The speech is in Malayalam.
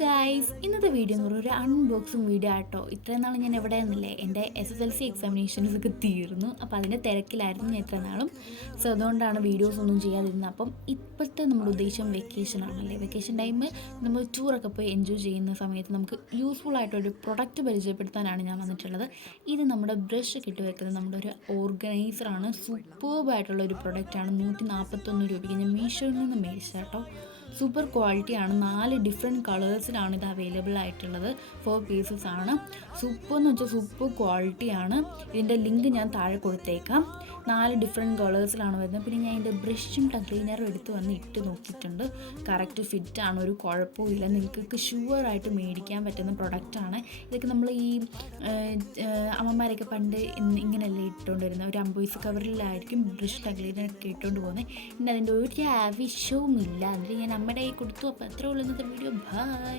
ഗൈസ്, ഇന്നത്തെ വീഡിയോ എന്ന് പറയുന്നത് ഒരു അൺബോക്സിങ് വീഡിയോ ആട്ടോ. ഇത്രയും നാൾ ഞാൻ എവിടെയായിരുന്നില്ലേ, എൻ്റെ SSLC എക്സാമിനേഷൻസ് ഒക്കെ തീർന്നു. അപ്പോൾ അതിൻ്റെ തിരക്കിലായിരുന്നു ഞാൻ ഇത്ര നാളും. സോ അതുകൊണ്ടാണ് വീഡിയോസ് ഒന്നും ചെയ്യാതിരുന്നത്. അപ്പം ഇപ്പോഴത്തെ നമ്മുടെ ഉദ്ദേശം വെക്കേഷൻ ആണല്ലേ. വെക്കേഷൻ ടൈമിൽ നമ്മൾ ടൂറൊക്കെ പോയി എൻജോയ് ചെയ്യുന്ന സമയത്ത് നമുക്ക് യൂസ്ഫുൾ ആയിട്ടൊരു പ്രൊഡക്റ്റ് പരിചയപ്പെടുത്താനാണ് ഞാൻ വന്നിട്ടുള്ളത്. ഇത് നമ്മുടെ ബ്രഷ് കിട്ടി വെക്കുന്നത് നമ്മുടെ ഒരു ഓർഗനൈസറാണ്. സൂപ്പർബായിട്ടുള്ള ഒരു പ്രൊഡക്റ്റാണ്. 141 രൂപയ്ക്ക് ഞാൻ മീഷോയിൽ നിന്ന് മേടിച്ചത് കേട്ടോ. സൂപ്പർ ക്വാളിറ്റിയാണ്. 4 ഡിഫറെൻറ്റ് കളേഴ്സിലാണ് ഇത് അവൈലബിൾ ആയിട്ടുള്ളത്. 4 പീസസ് ആണ്. സൂപ്പർ എന്ന് വെച്ചാൽ സൂപ്പർ ക്വാളിറ്റിയാണ്. ഇതിൻ്റെ ലിങ്ക് ഞാൻ താഴെ കൊടുത്തേക്കാം. 4 ഡിഫറെൻറ്റ് കളേഴ്സിലാണ് വരുന്നത്. പിന്നെ ഞാൻ ഇതിൻ്റെ ബ്രഷും ക്ലീനറും എടുത്ത് വന്ന് ഇട്ട് നോക്കിയിട്ടുണ്ട്. കറക്റ്റ് ഫിറ്റാണ്, ഒരു കുഴപ്പമില്ല. നിങ്ങൾക്ക് ഷുവറായിട്ട് മേടിക്കാൻ പറ്റുന്ന പ്രൊഡക്റ്റാണ്. ഇതൊക്കെ നമ്മൾ ഈ അമ്മമാരൊക്കെ പണ്ട് ഇങ്ങനെയല്ലേ ഇട്ടുകൊണ്ട് വരുന്നത്. ഒരു 50 പൈസ കവറിലായിരിക്കും ബ്രഷ് ക്ലീനറൊക്കെ ഇട്ടുകൊണ്ട് പോകുന്നത്. ഇന്ന് അതിൻ്റെ ഒരു ആവശ്യവുമില്ല. അതിൽ ഞാൻ അമ്മയുടെ കൈ കൊടുത്തു. അപ്പോൾ അത്രേ ഉള്ളൂ ഇന്നത്തെ വീഡിയോ. ബൈ.